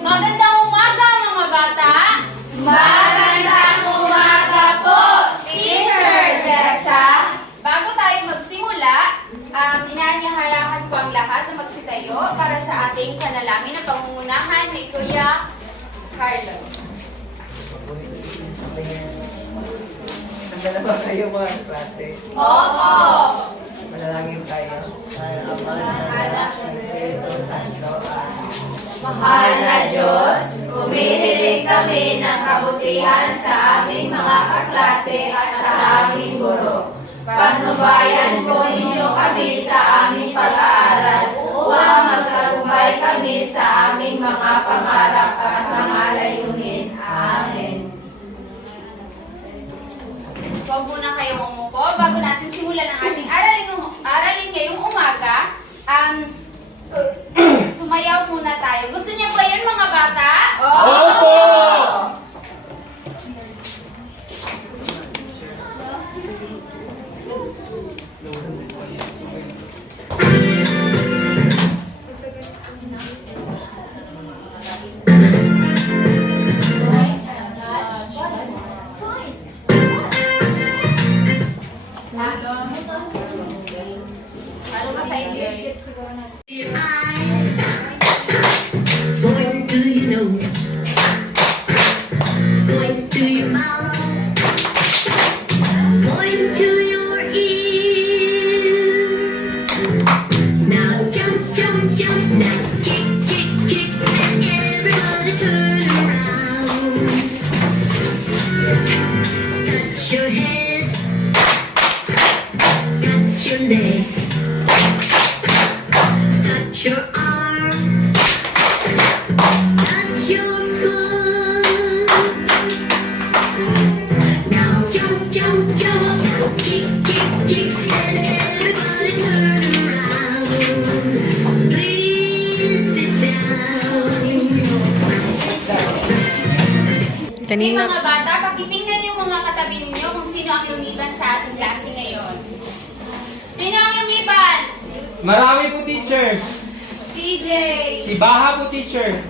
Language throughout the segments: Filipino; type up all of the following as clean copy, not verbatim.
Magandang umaga mga bata! Magandang umaga po, Teacher Jessa. Bago tayo magsimula, inaanyayahan ko ang lahat na magsitayo para sa ating panalangin na pangungunahan ni Kuya Carlo. Nandala ba kayo mga klase? Oo! Manalangin tayo. Sa Ama, ng Anak, ng Espiritu Santo. Amen. Mahal na Diyos, humihiling kami ng kabutihan sa aming mga kaklase at sa aming guro. Patnubayan po ninyo kami sa aming pag-aaral upang magtagumpay kami sa aming mga pangarap at mga layunin. Amen. Huwag muna kayong umupo. Bago natin simulan ang ating aralin ngayong umaga, sumayaw muna tayo. Gusto niyo ba yan mga bata? Opo! Ano ka sa English? Going to your nose, going to your mouth, going to your ear. Now jump, jump, jump, now kick, kick, kick, and everybody turn around. Touch your head, touch your leg, touch your arm. Touch your foot. Now jump, jump, jump. Now kick, kick, kick. And everybody turn around. Please sit down. Okay, mga bata, pakitingnan yung mga katabi ninyo kung sino ang lumiban sa ating klase ngayon. Sino ang lumiban? Marami po, teacher. CJ. Si Baha po, teacher.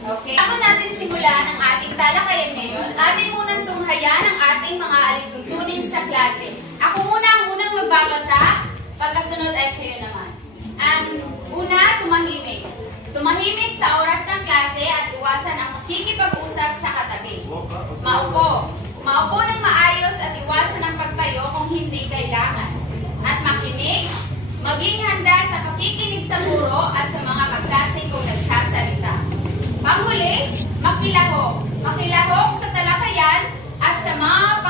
Okay. Bago natin simulan ang ating talakayan ngayon, atin munang tunghayan ang ating mga alituntunin sa klase. Ako muna ang unang magbabasa, pagkasunod ay kayo naman. Una, tumahimik. Tumahimik sa oras ng klase at iwasan ang makikipag-usap sa katabi. Maupo. Maupo ng maayos at iwasan ang pagtayo kung hindi kailangan. At makinig, maging handa sa pakikinig sa guro at sa mga kaklase kung nagsasalita. Panghuli, makilahok. Makilahok sa talakayan at sa mga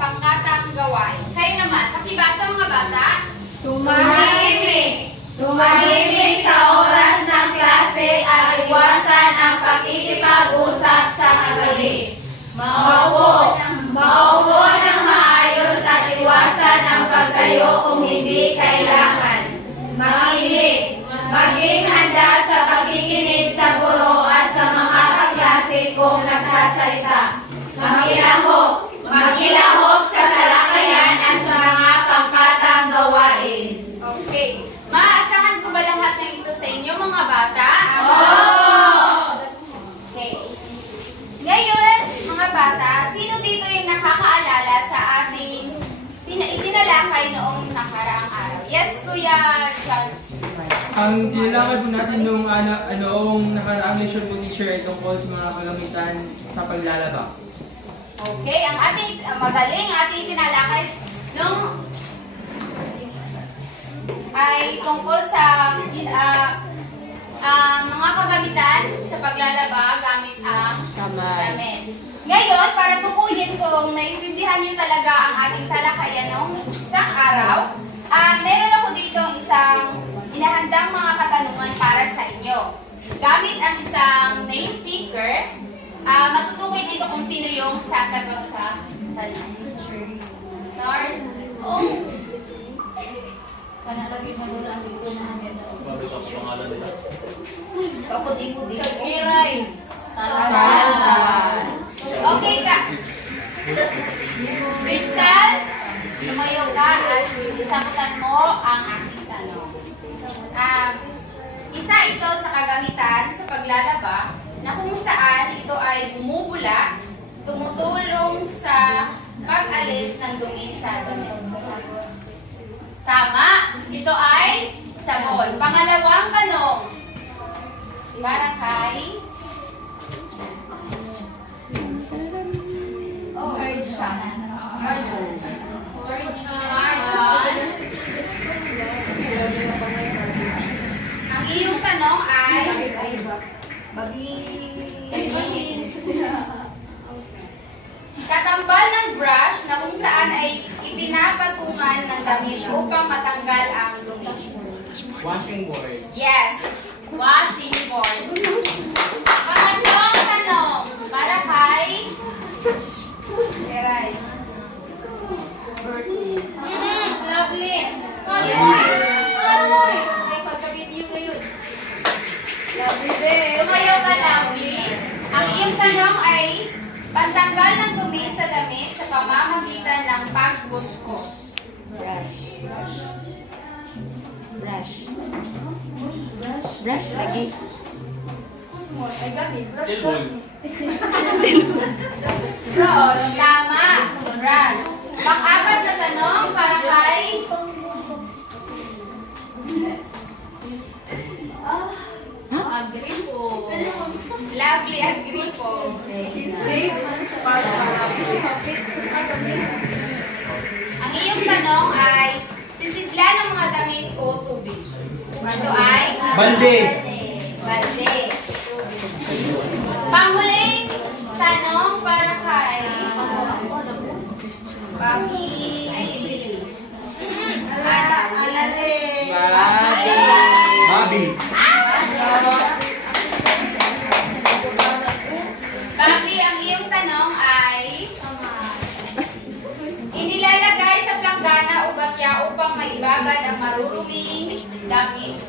pangkatang gawain. Kayo naman, pakibasa mga bata. Tumahimik. Tumahimik sa oras ng klase at iwasan ang pakikipag-usap sa katabi. Maupo. Maupo ng maayos at iwasan ang pagtayo kung hindi kailangan. Makinig. Maging handa sa pakikinig sa guro at sa mga kaklase kung nagsasalita. Makilahok. Makilahok sa talakayan at sa mga pangkatang gawain. Okay. Maaasahan ko ba lahat ng ito sa inyo mga bata? Okay. Ngayon, mga bata, sino dito yung nakakaalala sa ating itinalakay noong nakaraang araw? Yes, Kuya John. Ang tinalakay po natin noong nakaraang lesson po, teacher, ay tungkol sa mga kagamitan sa paglalaba. Okay, ang ating magaling ating tinalakay nung ay tungkol sa mga kagamitan sa paglalaba gamit ang damit. Ngayon, para tukuyin kung naiintindihan niyo talaga ang ating talakayan noong isang araw, meron ako dito isang inahandang mga katanungan para sa inyo. Gamit ang isang name picker, matutukoy dito kung sino yung sasagot sa tanong. Start. Panalagay mo doon ang dito na hanggang doon. Bakit ang pangalan nila? Pakudi-kudi. Kiray. Okay ka. Crystal, lumayo ka at sagutan mo ang aking tanong. Isa ito sa kagamitan sa paglalaba na kung saan ito ay bumubula, tumutulong sa pag-alis ng dumi sa damit. Tama. Ito ay sabon. Pangalawang tanong. Para kay... Oh, ang iyong tanong ay... Katambal ng brush na kung saan ay ipinapatungan ng damit upang matanggal ang dumi. Washing board. Yes, washing board. Pangatlong tanong, para kay... Eray. Lovely. Aloy. May pagka-video kayo. Lovely din. Tumayo ka, Lovely. Ang iyong tanong ay pantanggal ng dumi sa damit sa pamamagitan ng pagkuskus. Brush lagi. Still ball. Brush. Tama. Brush. Pang-apat na tanong para kay... Agripo. Lovely Agripo. Ang iyong tanong ay, sisidla ng mga damit o tubig? Ito ay... Balde. Balde. Panghuling tanong para kay... Bobby. Bobby, ang iyong tanong ay... Inilalagay sa planggana o batya upang maibabad ang maruruming damit.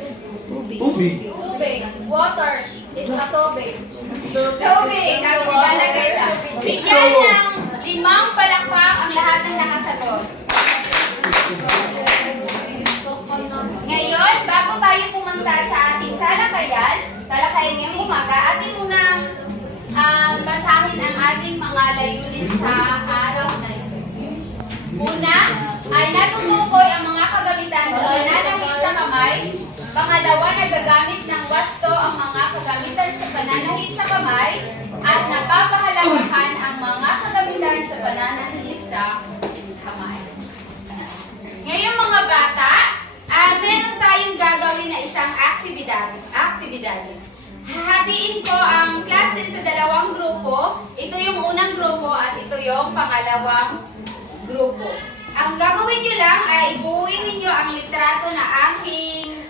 Tubig. Tubig. Water is a tubig. Tubig ang nilalagay sa... Bigyan ng 5 palakpak ang lahat ng nakasagot. Ngayon, bago tayo pumunta sa ating talakayan ngayong umaga, atin munang basahin ang ating mga layunin sa araw na ito. Una, ay natutukoy ang mga kagamitan sa pananahit sa kamay. Pangalawa, nagagamit ng wasto ang mga kagamitan sa pananahit sa kamay. At napapahalagahan ang mga kagamitan sa pananahit sa kamay. Ngayong mga bata, meron tayong gagawin na isang aktibidades. Hahatiin ko ang klase sa 2 grupo. Ito yung unang grupo at ito yung pangalawang grupo. Ang gagawin nyo lang ay buuin ninyo ang litrato na aking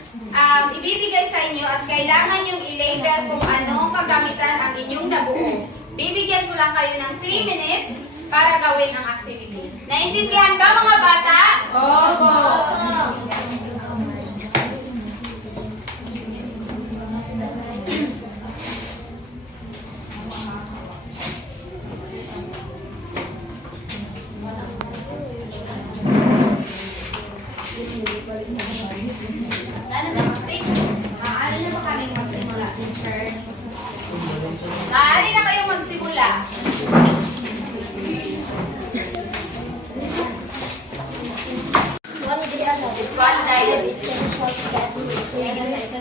ibibigay sa inyo at kailangan yung i-label kung anong kagamitan ang inyong nabuo. Bibigyan ko lang kayo ng 3 minutes para gawin ang activity. Naintindihan ba mga bata? Opo! Maaari na ba kaming magsimula, teacher? Maaari na kayong magsimula. One diet.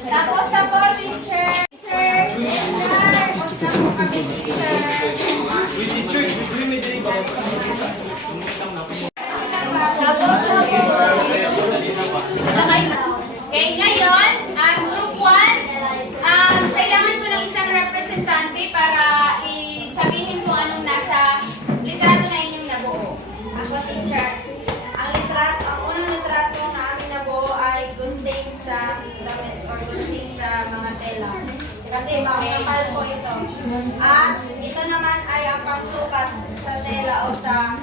Tapos, teacher. Tapos na po kami, teacher. With the church, we dream it. Okay, ngayon, group 1, kailangan ko ng isang representante para isabihin ko anong nasa litrato na inyong nabuo. Ako, teacher. Ang unang litrato na amin nabuo ay gunting sa damit or gunting sa mga tela. Kasi makakapal po ito. At ito naman ay ang pagsukat sa tela o sa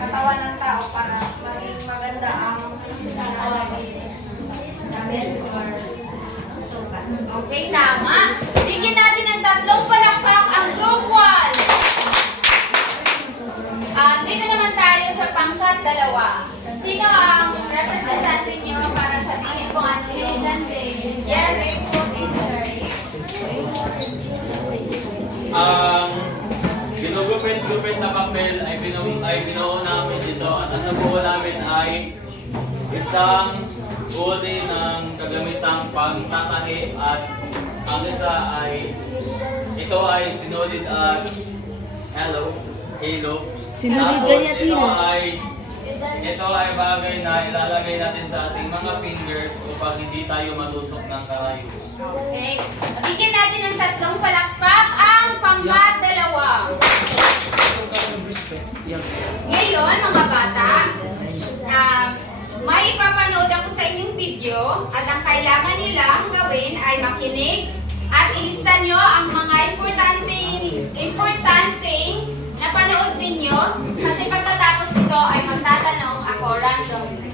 katawan ng tao para maging maganda ang damit or sukat. Okay, tama. Bigyan natin ng 3 palakpak ang group 1. Dito naman tayo sa pangkat 2. Sino ang representante nyo para sabihin kung ano yung yes, isang uri ng kagamitang pangtatahi at ang isa ay ito ay sinulid at halo. Sinulid Tapos ganyan, ito ay bagay na ilalagay natin sa ating mga fingers upang hindi tayo matusok ng karayuan. Okay. Bigyan natin ng 3 palakpak ang pangkat-2. Ngayon, mga bata, may ipapanood ako sa inyong video at ang kailangan nyo lang gawin ay makinig at ilista nyo ang mga importanteng napanood ninyo kasi pagkatapos nito ay magtatanong ako randomly.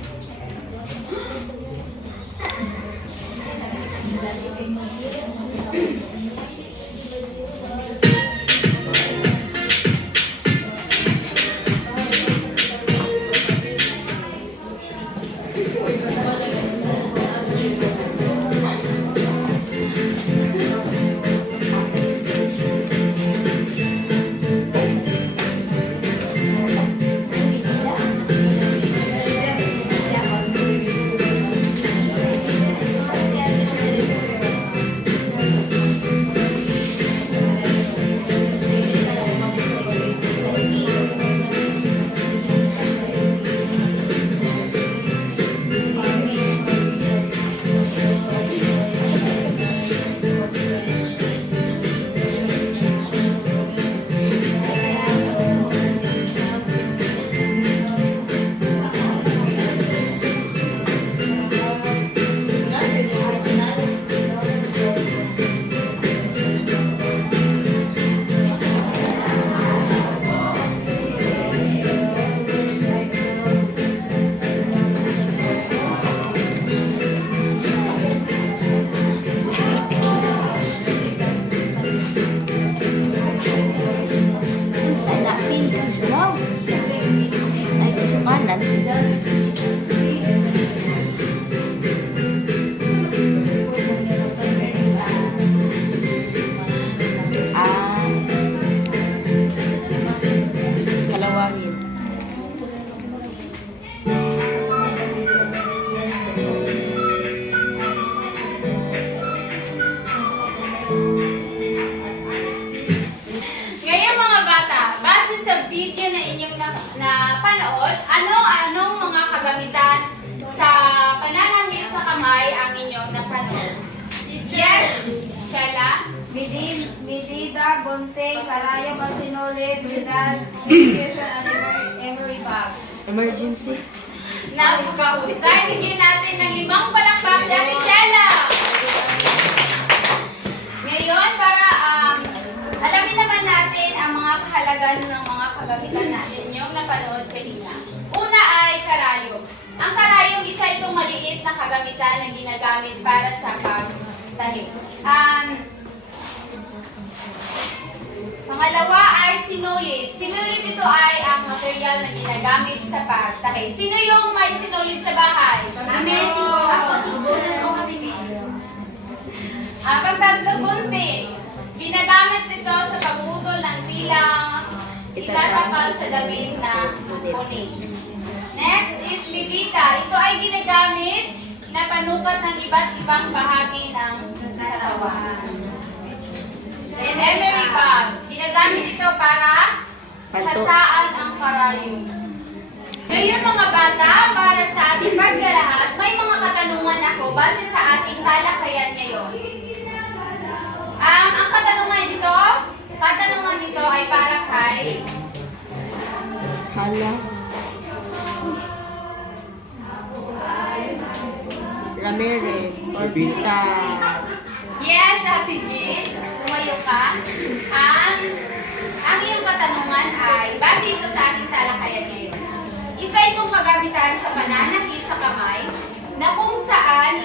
Ngayon mga bata, base sa video na inyong napanood, ano-anong mga kagamitan sa pananamit sa kamay ang inyong napanood? Yes, Shella? Medida, gunting, karayo, masinulid, medal, medication, and emery bag. Emergency. Napakahusay. Bigyan natin ng 5 palakpak si Ate Shella. Ngayon, para alamin naman natin ang mga kahalagan ng mga kagamitan natin yung napanood kanina. Una ay karayom. Ang karayom, isa itong maliit na kagamitan na ginagamit para sa pagtahi. Pangalawa ay sinulid. Sinulid ito ay ang material na ginagamit sa pagtahi. Sino yung may sinulid sa bahay? Pagtatagunting. Ginagamit ito sa pagputol ng tilang itatapal sa damit na kuning. Next is bibita. Ito ay ginagamit na panukat ng iba't ibang bahagi ng katawan. And emery bag. Ginagamit ito para hasaan ang karayom. Ngayon mga bata, para sa ating paglalahad, may mga katanungan ako base sa ating talakayan ngayon. Ang katanungan nito ay para kay Ramirez, Orbita. Yes, Ate Jean, tumayo ka. Ang iyong katanungan ay, base ito sa ating talakayan ngayon. Isa itong kagamitan sa pananakit sa kamay na kung saan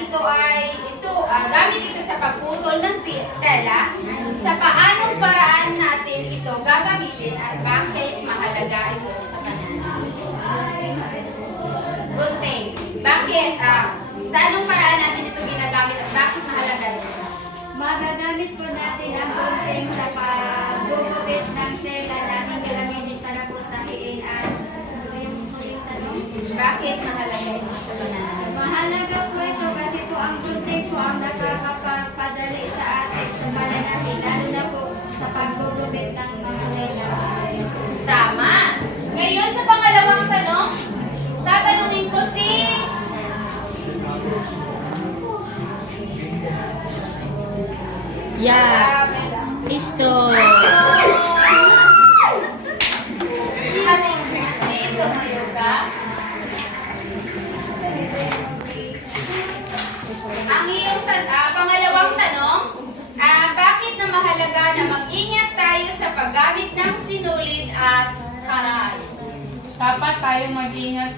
gamit ito sa pagputol ng tela, sa paanong paraan natin ito gagamitin at bakit mahalaga ito sa pananakit. Gunting. Bakit? Sa anong paraan natin ito ginagamit at bakit mahalaga ito? Magagamit po natin ang gunting sa paggugupit ng tela natin gagamitin para po tahiin at Bakit mahalaga ito sa pananalapi? Mahalaga po ito kasi po ang gunting po ang nakakapagpadali sa atin sa pananamit, lalo na po sa paggugupit ng mga negay. Tama! Ngayon sa pangalawang tanong, tatanungin ko si... Yeah. Listo. Ating Christine, tumayo ka. Ang iyong pangalawang tanong, bakit na mahalaga na mag-ingat tayo sa paggamit ng sinulid at karay? Dapat tayong mag-ingat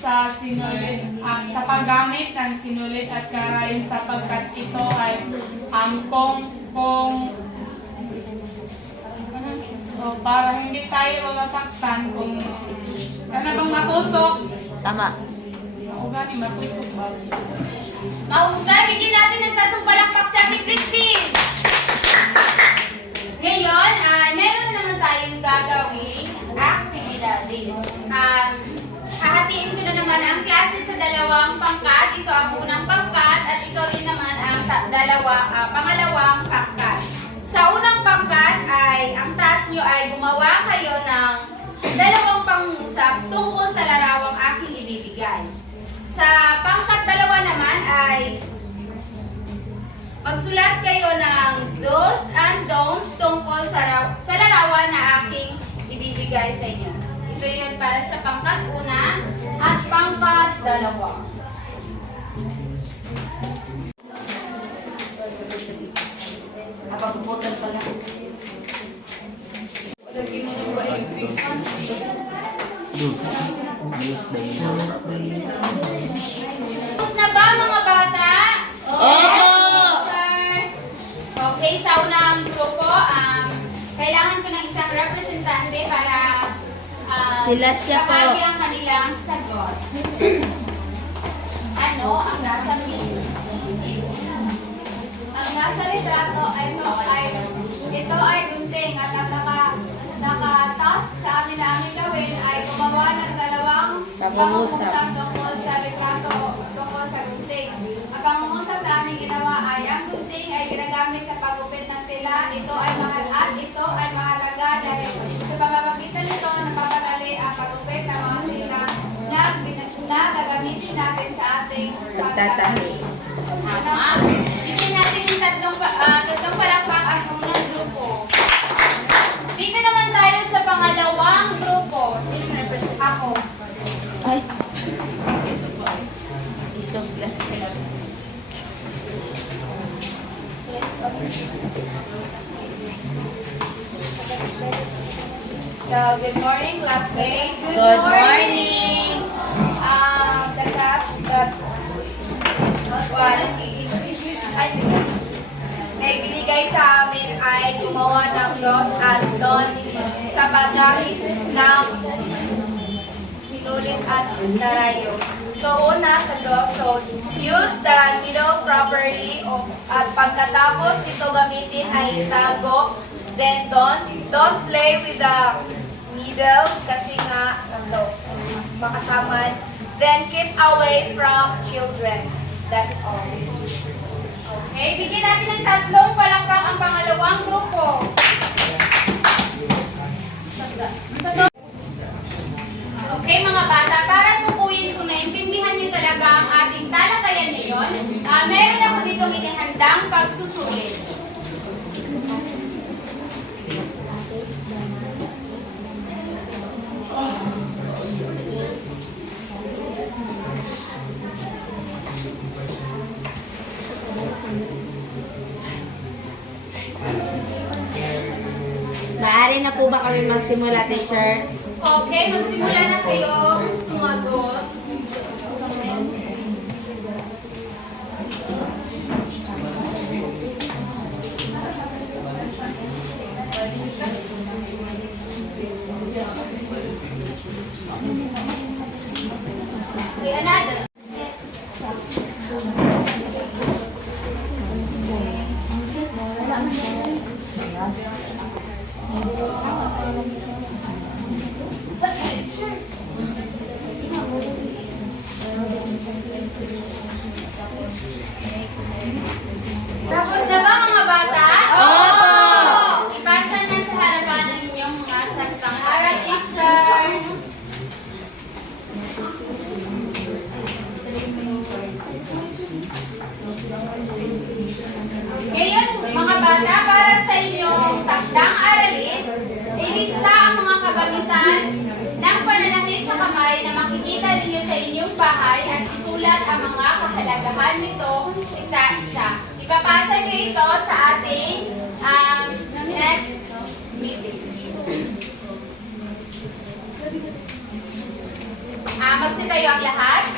sa sinulid at sa paggamit ng sinulid at karayin sapagkat ito ay para hindi tayo masaktan kung kana bang matusok. Tama. O gani matusok ba? Mahusay, bigyan natin ng tatlong palakpak sa ating Christine. Ngayon, meron na naman tayong gagawing activities. Hahatiin ko na naman ang klase sa dalawang pangkat. Ito ang unang pangkat at ito rin naman ang pangalawang pangkat. Sa unang pangkat ay ang task nyo ay gumawa kayo ng dalawang pangungusap tungkol sa larawang aking ibibigay. Sa pangkat dalawa naman ay magsulat kayo ng do's and don'ts tungkol sa larawan na aking ibibigay sa inyo. Ito yun para sa pangkat una at pangkat dalawa. Tapos na ba mga bata? Oo! Okay, sa unang grupo, kailangan ko ng isang representante para Sila siya po. mabagi ang kanilang sagot. Ano ang nasa menu? Ang nasa litrato ay ito ay gunting at ang naka-task sa amin na aming gawin ay gumawa ng dalawang Pangungusap. tungkol sa litrato tungkol sa gunting. Ang pangungusap na aming ginawa ay ang gunting ay ginagamit sa paggupit ng tela. Ito ay mahalaga dahil sa pamamagitan nito napapadali ang paggupit ng mga tela na gagamitin natin sa ating Pagtatahi. Tama. Bigyan natin yung tatlong palakpak ang unang grupo. Dito naman tayo sa pangalawang grupo. Sino represent? Ako. Ay. Isang class ko lang. So, good morning, classmates. Good morning! The task that na ibinigay sa amin ay gumawa ng do's and don'ts sa paggamit ng sinulit at karayo. So, una sa do's, so use the needle properly at pagkatapos ito gamitin ay itago. Then don't play with the needle kasi nga makasamad. Then keep away from children. That's all. Okay, bigyan natin ng tatlong palakpak ang pangalawang grupo. Okay mga bata, para tukuyin kung naintindihan niyo talaga ang ating talakayan ngayon, meron ako ditong inihandang pagsusulit. Maaari na po ba kami magsimula, teacher? Okay, magsimula na kayo sumagot. Okay, another. naman ng pananamit sa kamay na makikita ninyo sa inyong bahay at isulat ang mga kahalagahan nito isa-isa. Ipapasa nyo ito sa ating next meeting. Magsitayo ang lahat.